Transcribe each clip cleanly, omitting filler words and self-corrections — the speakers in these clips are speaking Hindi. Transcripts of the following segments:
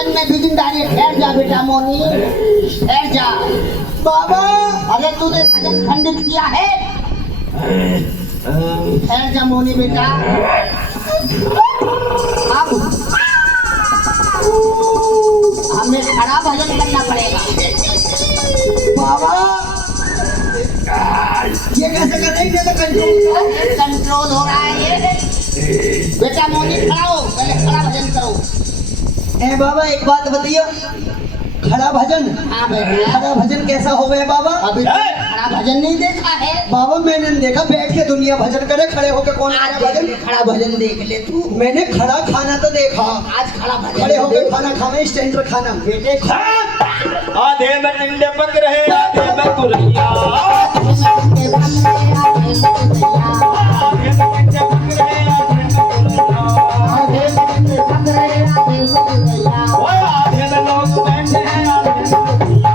भजन में बिगिनदारी। ठहर जा बेटा मोनी, ठहर जा। बाबा अरे तूने भजन खंडित किया है। ठहर जा मोनी बेटा। अब हमें खड़ा भजन करना पड़ेगा। बाबा ये कैसे कर रही है? तो कंट्रोल कंट्रोल हो रहा है ये। बेटा मोनी खड़ा हो, पहले खड़ा भजन करो। ए बाबा एक बात बताइए, खड़ा भजन? हाँ बेटा। खड़ा भजन कैसा हो गया बाबा? अभी खड़ा भजन नहीं देखा है। बाबा मैंने नहीं देखा, बैठ के दुनिया भजन करे, खड़े होके कौन आज करे भजन? खड़ा भजन देख ले तू। मैंने खड़ा खाना तो देखा, आज खड़ा भजन खड़े होके खाना खावे, स्टैंड पर खाना। बेटे आधे में टिंडे पक रहे, आधे में गुरैया। आधे में टिंडे पक रहे, आधे में गुरैया। ओए आधे में लोग बैठे हैं, आधे में गुरैया।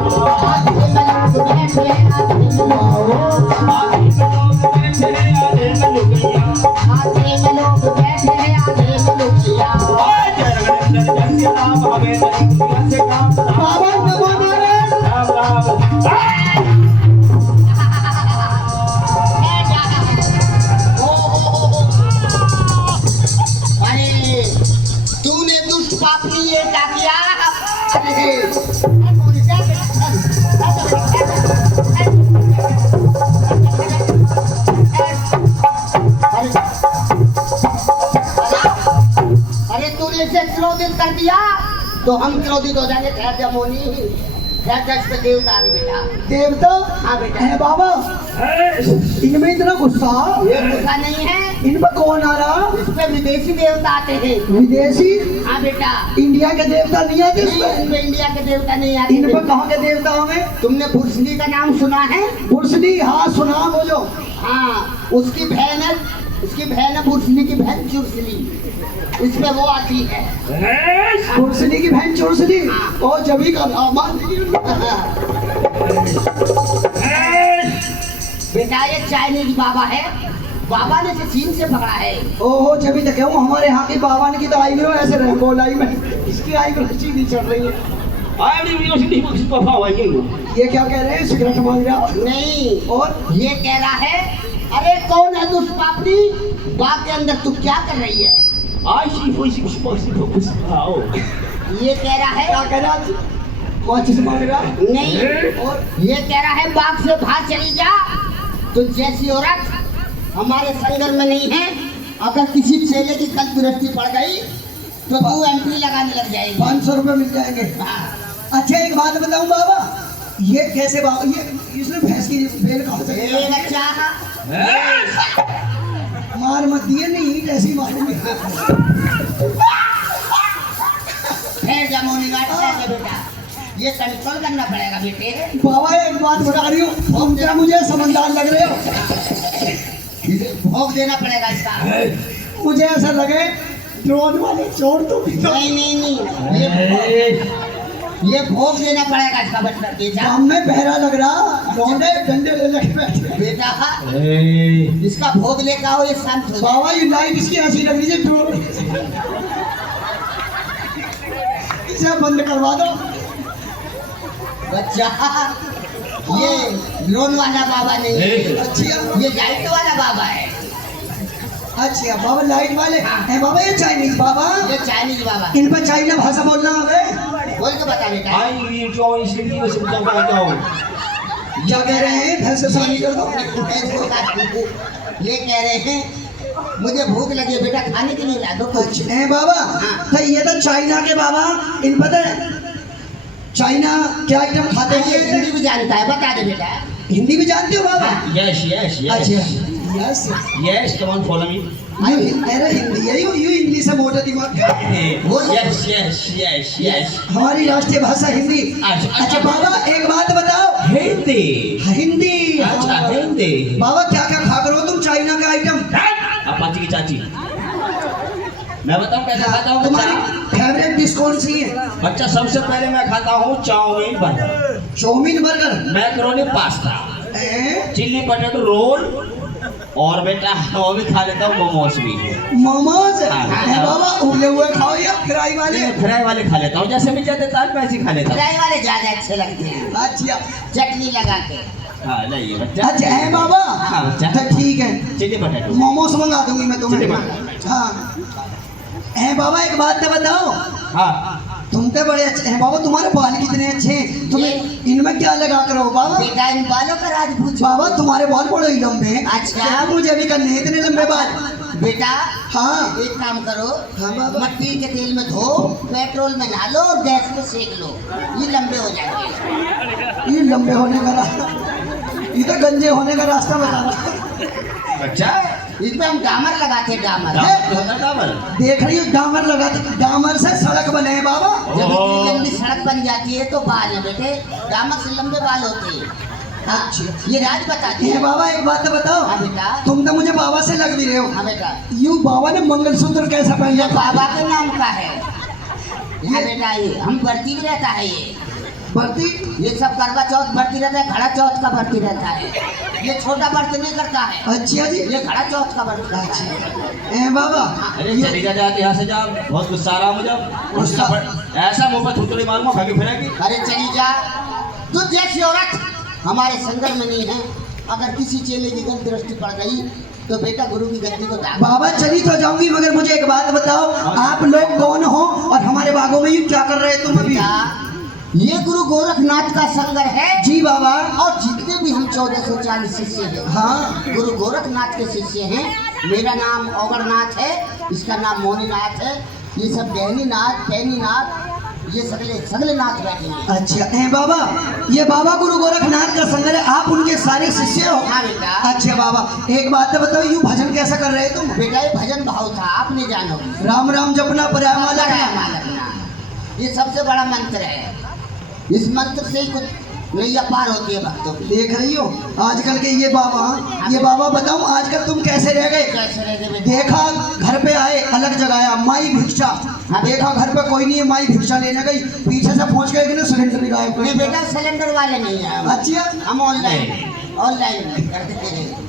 आधे में लोग बैठे हैं, आधे में गुरैया। आधे में लोग बैठे हैं, आधे में गुरैया। आधे में लोग बैठे हैं, आधे में गुरैया। ओए जरगन जन के नाम हमें नहीं से काम। बाबा नमो नारायण। राम राम। अरे तूने दुष्ट पापी ये क्या किया? अरे तूने इसे क्रोधित कर दिया तो हम क्रोधित हो जाएंगे। ठहर जा मोनी, ठहर जा। इस पे देवता आ गए बेटा। देवता? हाँ बेटा। है बाबा इनमें इतना गुस्सा? ये गुस्सा नहीं है, इन पर कौन आ रहा? इस पे विदेशी देवता आते हैं। विदेशी? हाँ बेटा। इंडिया के देवता नहीं आते इस पर? इनमें इंडिया के देवता नहीं आते। इन पर कहाँ के देवता होंगे? तुमने ब्रूस का नाम सुना है? बुर्सली? हाँ सुना, बोलो। हाँ, उसकी बहन है, ब्रूस ली की बहन चुर्सली। इसमें वो आती है। बुर्सली की बहन चुर्सली? और जबी का नाम बेटा ये चाइनीज बाबा है। बाबा ने इसे चीन से पकड़ा है। ओहो जबी तो कहूँ हमारे यहाँ की बाबा ने की तो आई ऐसे रहे बोलाई में, इसकी आई सीधी चढ़ रही है। ये क्या कह रहे हैं? सिगरेट मांग रहा? नहीं, और ये कह रहा है अरे कौन है दुष्ट पापड़ी? बाप के अंदर तू क्या कर रही है? ये कह रहा है। क्या कह रहा? कौन चीज मांग रहा? नहीं, और ये कह रहा है बाग से बाहर चली जा। तो जैसी औरत हमारे संगर में नहीं है, अगर किसी चेले की कल दृष्टि पड़ गई तो तू एंट्री लगाने लग जाएगी। 500 रुपए मिल जाएंगे। हाँ। अच्छा एक बात बताऊं बाबा, ये कैसे बाबा, ये इसने भैंस की बेल कहाँ से? ए बच्चा, मार मत दिए, नहीं ऐसी मारूंगी। ठहर जा मोनी बात, ठहर जा बेटा। ये कंट्रोल करना पड़ेगा बेटे। बाबा एक बात बता रही हूँ, हम क्या मुझे समझदार लग रहे हो? भोग देना पड़ेगा इसका। मुझे ऐसा लगे ड्रोन वाले छोड़ दो। नहीं नहीं नहीं, ये भोग देना पड़ेगा इसका। बच्चा बेटा, हम में पहरा लग रहा, लौंडे डंडे ले लगे बैठे। बेटा इसका भोग लेकर आओ, ये शांत हो जाए। बाबा ये लाइट इसकी ऐसी लग रही है, ड्रोन इसे बंद करवा दो। बच्चा ये लोन वाला बाबा नहीं है। अच्छा ये लाइट वाला बाबा है। अच्छा बाबा लाइट वाले हैं। बाबा ये चाइनीज बाबा? ये चाइनीज बाबा। इन पर चाइना भाषा बोलना हमें? बोल के बता बेटा। क्या कह रहे हैं? भैंस सानी कर दो। ये कह रहे हैं मुझे भूख लगी है बेटा, खाने के लिए ला दो कुछ। है बाबा? तो ये तो चाइना के बाबा, इन पता है चाइना क्या आइटम खाते ये हैं? हिंदी भी जानता है, बता दे बेटा। हिंदी भी जानते हो बाबा? Yes, yes, yes. अच्छा yes. Yes, come on, follow me. अरे हिंदी है, यू इंग्लिश है, मोटा दिमाग का। Yes, yes, yes, yes. हमारी राष्ट्रीय भाषा हिंदी। अच्छा बाबा एक बात बताओ। हिंदी। हिंदी? अच्छा हिंदी। बाबा क्या क्या खा कर हो तुम चाइना का आइटम? अपाची की चाची। मैं बताऊं कैसे खाता हूँ? तुम्हारी फेवरेट डिश कौन सी है? बच्चा सबसे पहले मैं खाता हूँ chowmein burger, chowmein burger, macaroni pasta, हैं? चिल्ली पटेटो रोल, और बेटा वो भी खा लेता हूँ, मोमोज भी। मोमोज हाँ। है बाबा, उबले हुए खाओ या फ्राई वाले? नहीं, फ्राई वाले खा लेता हूँ, जैसे मिल जाते ताज वैसे ही खा लेता हूँ। फ्राई वाले ज्यादा अच्छे लगते हैं, अच्छा चटनी लगा के। हाँ लाइए बच्चा। अच्छा है बाबा। हाँ, बच्चा। तो ठीक है, चिली पटेटो। मोमोज मंगा दूंगी मैं चिली तुम्हें। पटेटो। हाँ है बाबा, एक बात तो बताओ, हाँ तुम तो बड़े अच्छे हैं बाबा, तुम्हारे बाल कितने अच्छे हैं, तुम्हें इनमें क्या लगा कर हो बाबा? बेटा इन बालों का राज पूछो। बाबा तुम्हारे बाल बड़े ही लंबे हैं। अच्छा। क्या मुझे भी करने हैं इतने लंबे बाल? बेटा हाँ एक काम करो, हाँ बाबा। मट्टी के तेल में धो, पेट्रोल में नहा लो और गैस पे सेक लो, ये लंबे हो जाएंगे। ये लंबे होने का ये तो गंजे होने का रास्ता बता रहा। बच्चा, इसमें हम डामर लगाते हैं, डामर। डाबर तो होता है, डाबर। देख रही हो डामर लगा, डामर से सड़क बने हैं बाबा। जब ओह। इतनी लंबी सड़क बन जाती है तो बाल है बेटे, डामर से लंबे बाल होते हैं। हाँ, अच्छा। ये राज बताते ये हैं। बाबा एक बात तो हाँ बताओ, बेटा। तुम तो मुझे बाबा से लग भी रहे हो। हाँ बेटा, यूं बाबा ने मंगलसूत्र कैसा पहन ये लिया? बाबा के नाम का है। हाँ बेटा, ये हम भर्ती भी रहता है, भर्ती ये सब करवा चौथ भर्ती रहता है, घड़ा चौथ का भर्ती रहता है। ये छोटा व्रत नहीं करता है, अच्छा जी। ये घड़ा चौथ का व्रत करता है। ए बाबा अरे चली जा, जाते यहाँ से जा, बहुत गुस्सा आ रहा हूँ मुझे। गुस्सा? ऐसा मुंह पर थूथड़ी मारूंगा, भागी फिरेगी। अरे चली जा, तू जैसी औरत हमारे संगम में नहीं है। अगर किसी चेले की गलत दृष्टि पड़ गई तो बेटा गुरु की गलती को दाग। बाबा चली तो जाऊंगी, मगर मुझे एक बात बताओ, आप लोग कौन हो और हमारे बागों में यूं क्या कर रहे तुम अभी? बेटा, ये गुरु गोरखनाथ का संगर है। जी बाबा। और जितने भी हम 1440 शिष्य हैं, हाँ गुरु गोरखनाथ के शिष्य हैं। मेरा नाम औगरनाथ है, इसका नाम मोनीनाथ है। ये सब गहनीनाथ, पैनीनाथ, ये सगले नाथ बैठे हैं। अच्छा है बाबा, ये बाबा गुरु गोरखनाथ का संगर है, आप उनके सारे शिष्य हो? हाँ बेटा। अच्छा बाबा एक बात तो बताओ, यूं भजन कैसा कर रहे तुम? बेटा ये भजन भाव था, आपने जानो। राम राम जपना पर्यामा लगना। ये सबसे बड़ा मंत्र है, इस मंत्र से ही कुछ नैया पार होती है भक्तों की। देख रही हो आजकल के ये बाबा बताऊं आजकल तुम कैसे रह गए? कैसे रह गए बेटा? देखा घर पे आए अलग जगह आया, माई भिक्षा। देखा घर पे कोई नहीं है, माई भिक्षा लेने गई, पीछे से पहुंच गए कि सिलेंडर भी गायब। नहीं बेटा, सिलेंडर वाले नहीं है हम। अच्छा हम ऑनलाइन कर देते हैं।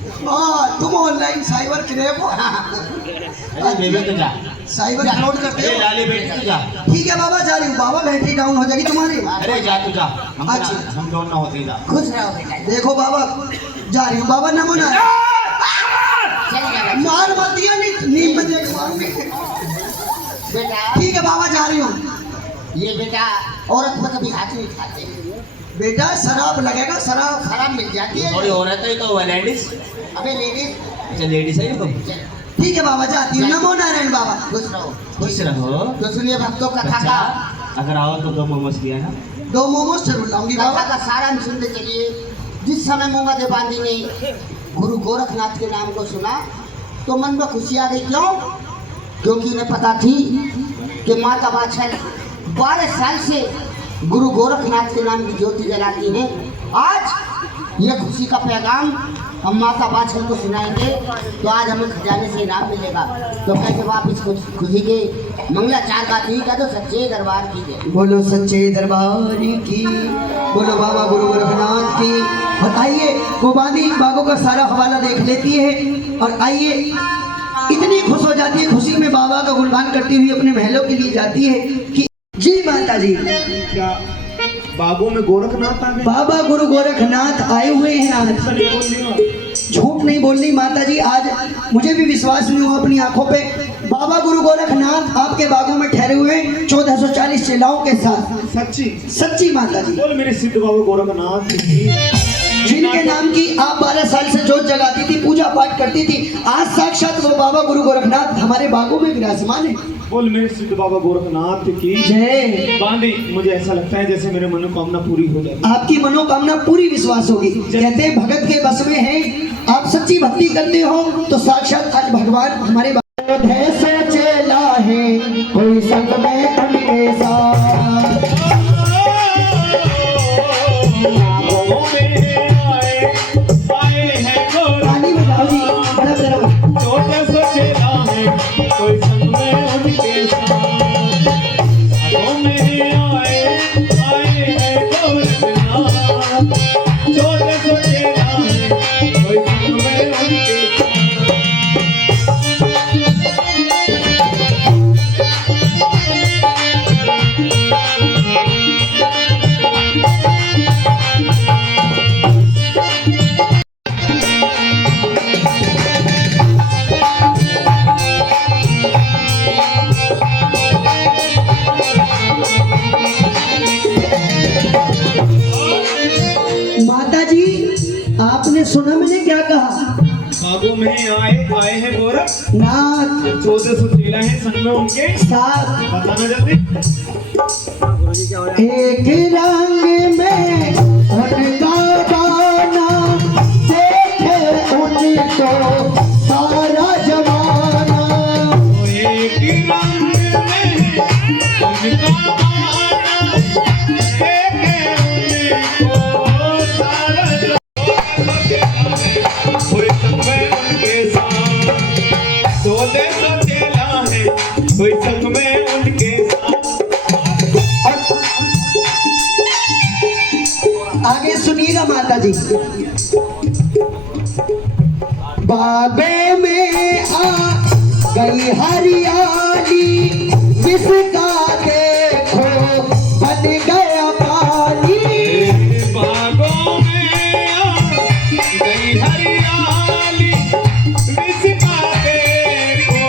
तुम ऑनलाइन साइबर क्रेप हो? अरे बेबे तो जा, साइबर अपलोड करते अरे हो? लाली बेटी तू जा। ठीक है बाबा जा रही हूँ बाबा, बैटरी डाउन हो जाएगी तुम्हारी। अरे जा तू जा, हम अच्छा। हम दोनों होते जा। खुश रहो बेटा, देखो बाबा जा रही हूँ बाबा, नमो नारायण। चले जाओ मार मत दिया, नींद में देख मारूंगी। बेटा। ठीक है बाबा जा रही हूँ। ये बेटा औरत को कभी हाथ नहीं उठाते हैं। बेटा शराब लगेगा, शराब। खराब मिल जाती है। थोड़ी औरत है तो लेडीज। अबे लेडीज, अच्छा लेडीज है तुम। ठीक है बाबा जाती हूँ, नमो नारायण बाबा। खुश रहो। खुश रहो। तो सुनिए भक्तों, कथा अच्छा, का अगर आओ तो 2 मोमोज लिया ना। 2 मोमोज जरूर लाऊंगी कथा बाबा। का सारा हम सुनते चलिए। जिस समय मोंगा देवानी ने गुरु गोरखनाथ के नाम को सुना तो मन में खुशी आ गई। क्यों? क्योंकि उन्हें पता थी कि माता बाछल 12 साल से गुरु गोरखनाथ के नाम की ज्योति जलाती है। आज ये खुशी का पैगाम हम माता बाछल को सुनाएंगे तो आज हमें खजाने से इनाम मिलेगा। तो कैसे वापिस खुशी के मंगलाचार का थी कह दो, सच्चे दरबार की जय। बोलो सच्चे दरबार की, बोलो बाबा गुरु गोरखनाथ की। और आइए वो बागों का सारा हवाला देख लेती है और आइए इतनी खुश हो जाती है, खुशी में बाबा का गुणगान करती हुई अपने महलों के लिए जाती है कि जी माता जी। क्या बागों में गोरखनाथ आ गए? बाबा गुरु गोरखनाथ आए हुए हैं आज। झूठ नहीं बोलनी माता जी, आज मुझे भी विश्वास नहीं हुआ अपनी आंखों पे। बाबा गुरु गोरखनाथ आपके बागों में ठहरे हुए 1440 चेलाओं के साथ। सच्ची? सच्ची माता जी। बोल मेरे सिद्ध बाबा गोरखनाथ की, जिनके नाम की आप 12 साल से जोत जगाती थी, पूजा पाठ करती थी, आज साक्षात वो बाबा गुरु गोरखनाथ हमारे बागों में विराजमान है। बोल मेरे सिद्ध बाबा गोरखनाथ की जय। बांधी, मुझे ऐसा लगता है जैसे मेरे मनोकामना पूरी हो जाए। आपकी मनोकामना पूरी विश्वास होगी। कहते हैं भगत के बस में है, आप सच्ची भक्ति करते हो तो साक्षात आज भगवान हमारे से चला है कोई संग में उनके साथ। बागों में आए हैं गोरख, ताली बजाओ जी, बड़ा प्यारा। छोटे से चेला है कोई संग में उनके साथ। बागों में आए हैं गोरखनाथ, छोटे से चेला है कोई संग में उनके साथ। नाथ 1400 चेला है संग में उनके, साथ बताना जल्दी। एक रंग में उनका गाना देखे उनको सारा जमाना। एक ही रंग में उनका गाना, देखे उनको सारा जमाना। कोई संग में उनके साथ 1400 चेला है, कोई संग में उनके साथ। आगे सुनिएगा माता जी। बाबे में आ गई हरियाली, किसका देखो बन गया पानी। बागों में आ गई हरियाली, किसका देखो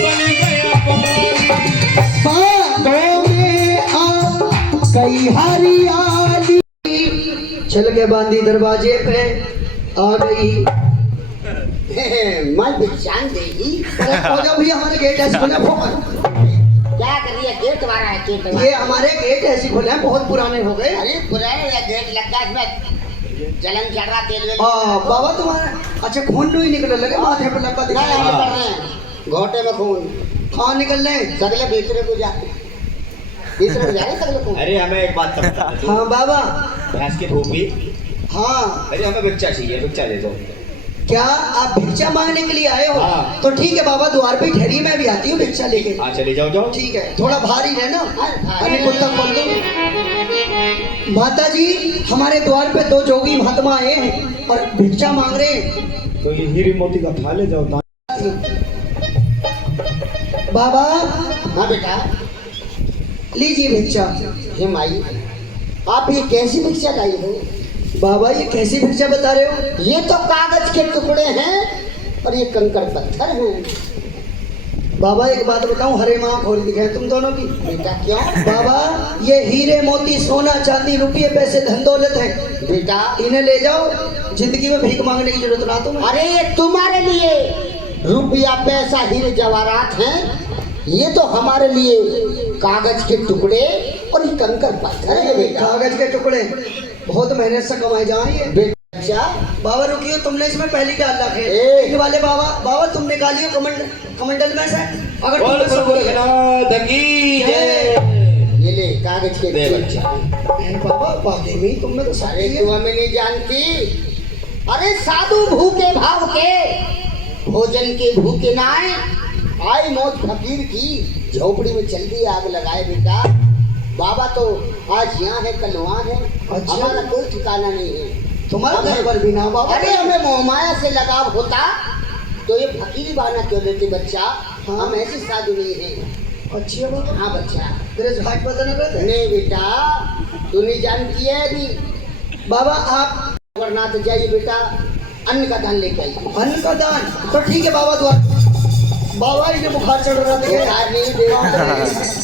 बन गया पानी। बाबों में आ गई हरियाली, चल के बांधी दरवाजे पे आ गई। मैं भिक्षान देगी। खोजा भैया हमारे गेट ऐसे खोले क्या करिए, गेट वाला है, गेट वाला। ये हमारे गेट ऐसे खोले हैं, बहुत पुराने हो गए। अरे पुराने या गेट लग गया, इसमें जलन चढ़ रहा, तेल में। बाबा तुम्हारा अच्छा खून नहीं निकल लगे माथे पे लगा नहीं, हम दिखा। कर रहे हैं घोटे में खून। कहाँ निकल रहे? सगले भीतरे को जा, भीतरे को जा रहे सगले खून। अरे हमें एक बात बता दो। हाँ बाबा। भैंस की भूपी, हाँ अरे हमें भिक्षा चाहिए, भिक्षा दे दो। क्या आप भिक्षा मांगने के लिए आए हो? हाँ। तो ठीक है बाबा, द्वार पे ठहरी, मैं भी आती हूँ भिक्षा लेके। हाँ चले जाओ जाओ। ठीक है, थोड़ा भारी है ना, अरे कुत्ता खोल दो। माता जी हमारे द्वार पे 2 जोगी महात्मा आए हैं और भिक्षा मांग रहे हैं। तो ये हीरे मोती का थाल ले जाओ। बाबा हाँ बेटा। लीजिए भिक्षा। हे माई, आप ये कैसी भिक्षा लाई हो? बाबा ये कैसी भिक्षा बता रहे हो? ये तो कागज के टुकड़े हैं और ये कंकड़ पत्थर हैं। बाबा एक बात बताऊं, हरे माँ खोल दिखे तुम दोनों की। बेटा क्यों? बाबा ये हीरे मोती सोना चांदी रुपये पैसे धन दौलत है, बेटा इन्हें ले जाओ, जिंदगी में भीख मांगने की जरूरत ना तुम्हें। अरे ये तुम्हारे लिए रुपया पैसा हीरे जवाहरात हैं, ये तो हमारे लिए कागज के टुकड़े और ये कंकड़ पत्थर है बेटा। कागज के टुकड़े बहुत मेहनत से कमाए जाए ये। बेटा बाबा रुकियो, तुमने इसमें पहली डाल रखे ए। इन वाले बाबा। बाबा तुम निकालियो कमंडल में से, अगर बोल तुमने सब बोल बोले- गणनाथ की जय। ये ले कागज के दे टुकड़े। बच्चा। ए बाबा बाकी में तुम में तो अरे सारे तू हमें नहीं जानती। अरे साधु भूखे भाव के, भोजन के भूखे नाए, आई मौत फकीर की झोपड़ी में जल्दी आग लगाए बेटा। बाबा तो आज यहाँ है, कल वहाँ है, अच्छा। हमारा कोई ठिकाना नहीं है। तुम्हारा घर पर भी ना बाबा। अरे हमें मोहमाया से लगाव होता तो ये फकीरी बहाना क्यों लेते बच्चा? हाँ। हम ऐसे साधु नहीं हैं। अच्छी है बाबा। हाँ बच्चा। तेरे घाट पर न रहते नहीं बेटा, तू नहीं जानती है अभी। बाबा। आप वरना तो जाइए बेटा, अन्न का दान लेके आइए। अन्न का दान तो ठीक है बाबा। द्वार बाबा इन्हें बुखार चढ़ रहा था। बुखार नहीं, देवता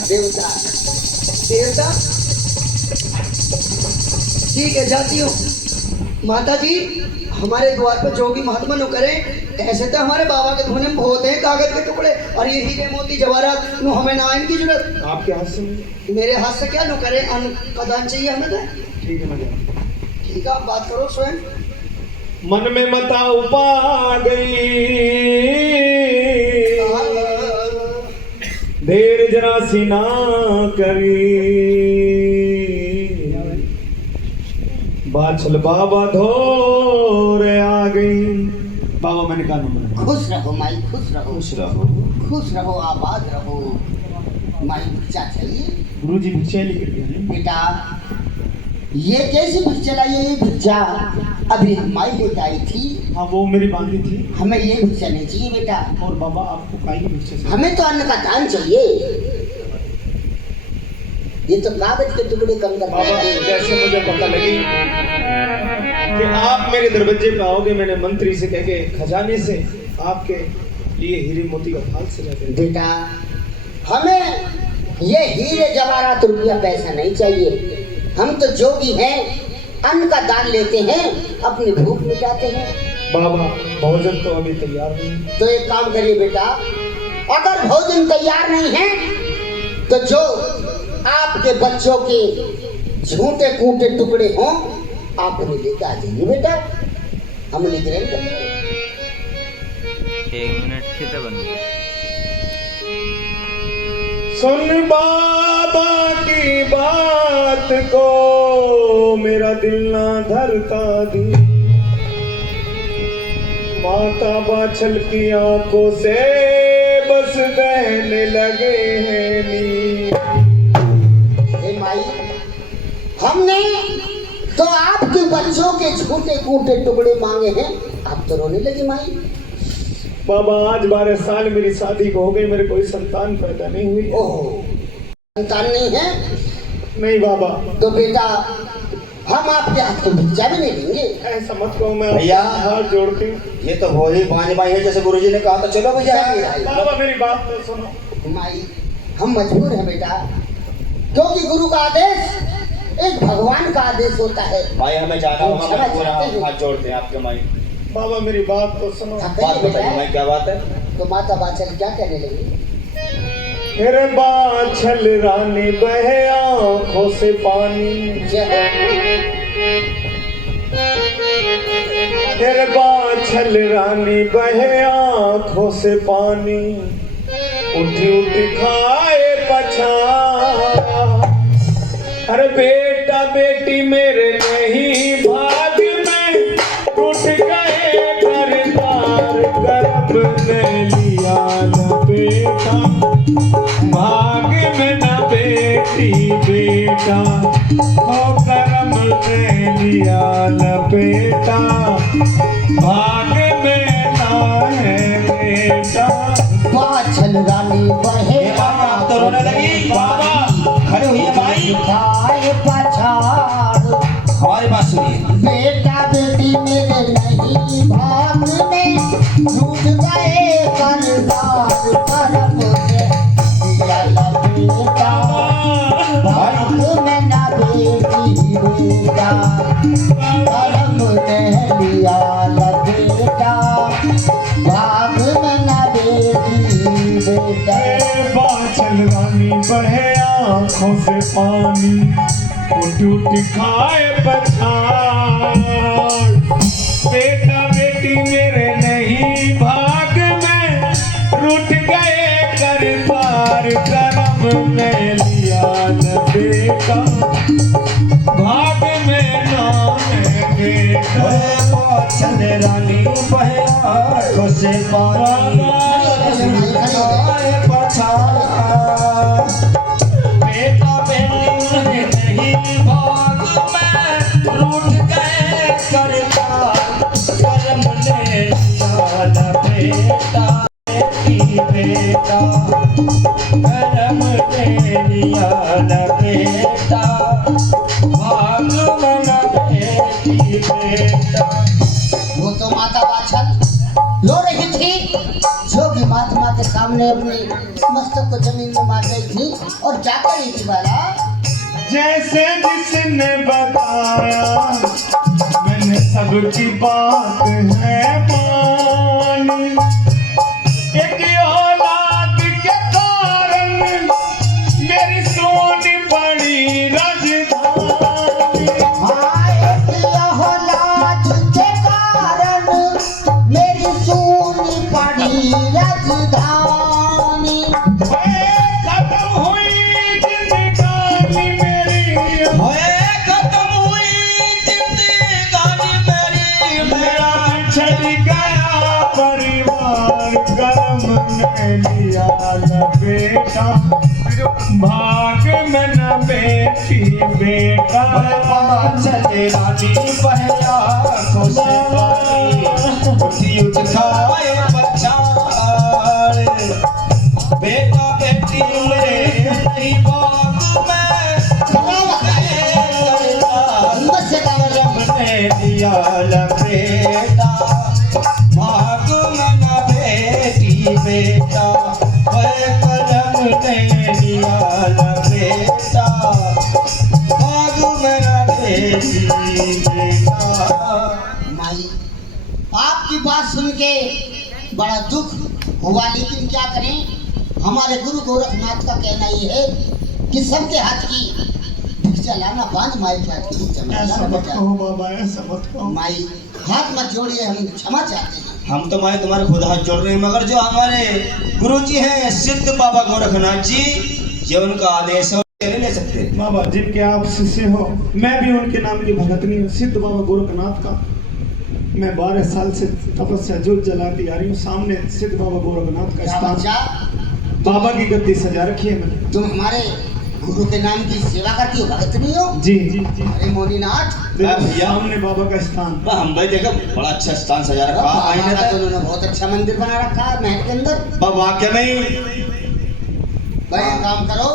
देवता। देवता ठीक है, जाती हूँ। माता जी हमारे द्वार पर जोगी महात्मा नु करे, ऐसे तो हमारे बाबा के धोने में बहुत हैं कागज के टुकड़े, और ये हीरे मोती जवाहरात नु हमें ना इनकी जरूरत। आपके हाथ से नहीं? मेरे हाथ से क्या नु करे, अन्न का दान चाहिए हमें तो। ठीक है मैं जा। ठीक है, आप बात करो स्वयं। मन में मता उपा गई, देर जरा सी ना करी, बाछल बाबा धोरे आ गई। बाबा मैंने कहा नंबर। खुश रहो माई, खुश रहो, खुश रहो। खुश रहो, आबाद रहो। माई भिक्षा चाहिए गुरु जी भिक्षा लेके गए हैं। बेटा। ये कैसी भिक्षा लाई है? ये भिक्षा अभी माई लेके आई थी, हाँ वो मेरी बांधी थी। हमें ये भिक्षा नहीं चाहिए बेटा। और बाबा आपको काई की भिक्षा चाहिए? हमें तो अन्न का दान चाहिए। ये तो कागज के टुकड़े कम कर बाबा जैसे मुझे पता लगी कि आप मेरे दरवाजे पे आओगे, मैंने मंत्री से कह के खजाने से आपके लिए हीरे मोती का थाल सजा दे। बेटा हमें ये हीरे जवाहरात रुपया पैसा नहीं चाहिए। हम तो जोगी हैं, अन्न का दान लेते हैं, अपनी भूख मिटाते हैं। बाबा भोजन तो अभी तैयार नहीं। तो एक काम करिए बेटा, अगर भोजन तैयार नहीं है तो जो आपके बच्चों के झूठे कूटे टुकड़े हों आप उन्हें लेकर आ जाइए बेटा, हम उन्हें ग्रहण कर लेंगे। 1 मिनट कितना बन गया? सुन बाबा की बात को मेरा दिल ना धरता दी, माता बाछल की आंखों से बस बहने लगे हैं नीर। हे माई, हमने तो आपके बच्चों के झूठे कूटे टुकड़े मांगे हैं, आप तो रोने लगी माई। बाबा आज 12 साल मेरी शादी को हो गई, मेरे कोई संतान पैदा नहीं हुई। ओहो, संतान नहीं है? नहीं बाबा। तो बेटा हम आपके हाथ को भिक्षा भी नहीं देंगे। ऐसा मत कहो, मैं भैया हाथ जोड़ती हूँ। ये तो वो ही पानी माई है जैसे गुरुजी ने कहा था, चलो भैया। बाबा मेरी बात तो सुनो। माई हम मजबूर हैं बेटा, क्योंकि गुरु का आदेश एक भगवान का आदेश होता है। भाई हमें जाना होगा, क्षमा मैं पूरा चाहते हैं। हाथ जोड़ते हैं आपके माई। बाबा मेरी बात तो सुनो। हाँ, बात कहिए बताइए बेटा। भाई, क्या बात है? तो माता बाचल क्या कहने लगी? मेरे बाछल रानी बहे आंखों से पानी, मेरे बाछल रानी बहे आंखों से पानी, उठी उठी खाए पछाड़। अरे बेटा बेटी मेरे नहीं भाग में टूट गए करतार, गर्भ ने लिया न बेटा, भाग में न बेटी बेटा, ओ करम ने लिया न बेटा, भाग में ना है बेटा। बाछल रानी बहे ये बात आप तो रोने लगी। बाबा खड़े हुई भाई, खाए पछाड़, हमारी बात सुनिए। बेटा बेटी मेरे नहीं भाग में टूट गए करतार, करम ने लिया न बेटा, भाग में न बेटी बेटा, करम ने लिया न बेटा, भाग में न बेटी बेटा। बाछल रानी बहे आंखों से पानी, उठ उठ खाए पछाड़। बेटा बेटी मेरे नहीं भाग में रुठ गए करतार, करम ने लिया न बेटा, भाग में ना है बेटा। बाछल रानी बहे आंखों से पानी, खाए पछाड़। बेटा बेटी नहीं भाग में रूठ गए करतार, करम ने लिया न बेटा, बेटी बेटा, करम ने लिया न बेटा, भाग में न बेटी बेटा। वो तो माता बाछल रो रही थी, जो कि महात्मा के सामने अपने मस्तक को जमीन में मार रही थी और जाकर ही थी बाला। जैसे जिसने बताया मैंने सबकी बात है मानी, एक औलाद के कारण मेरी सोनी पड़ी राजधानी। हाय यह लाज के कारण मेरी सोनी पड़ी राजधानी। खत्म हुई जिंदगानी मेरी, खत्म हुई जिंदगानी मेरी, मेरा छल गया परिवार, कर्म ने लिया न बेटा, भाग में न बेटी बेटा। चले रानी बहे आंखों से पानी, उठी उठ खाए पछाड़। बेटा बेटी मेरे नहीं भाग में हिम्मत से कहा ने लिया न बेटा, भाग में न बेटी बेटा, करम ने लिया न बेटा, भाग में न बेटी बेटा। माई आपकी बात सुन के बड़ा दुख हुआ, लेकिन क्या करें, हमारे गुरु गोरखनाथ का कहना ये है कि सबके हाथ की भिक्षा लाना बांध माई के हाथ की भिक्षा ऐसा लाना मत बेटा। कहो बाबा, ऐसा मत कहो। माई हाथ मत जोड़िए, हम क्षमा चाहते हैं। हम तो माए तुम्हारे खुद हाथ जोड़ रहे हैं, मगर जो हमारे गुरु जी हैं सिद्ध बाबा गोरखनाथ जी, ये उनका आदेश है, नहीं ले सकते। बाबा जिनके आप शिष्य हो, मैं भी उनके नाम की भगतनी हूँ, सिद्ध बाबा गोरखनाथ का। मैं 12 साल से तपस्या जोत जलाती आ रही हूँ। सामने सिद्ध बाबा गोरखनाथ का क्या स्थान, बच्चा, बाबा की गद्दी सजा रखी है मैंने। तुम हमारे गुरु के नाम की सेवा करती हो, भगत नहीं हो? जी जी जी। अरे मोनीनाथ, देखो, भैया। सामने बाबा का स्थान। हम भाई देखो बड़ा अच्छा स्थान सजा रखा बाबा आईने का तो तक। उन्होंने बहुत अच्छा मंदिर बना रखा है महल के अंदर। बाबा क्या नहीं भाई एक काम करो,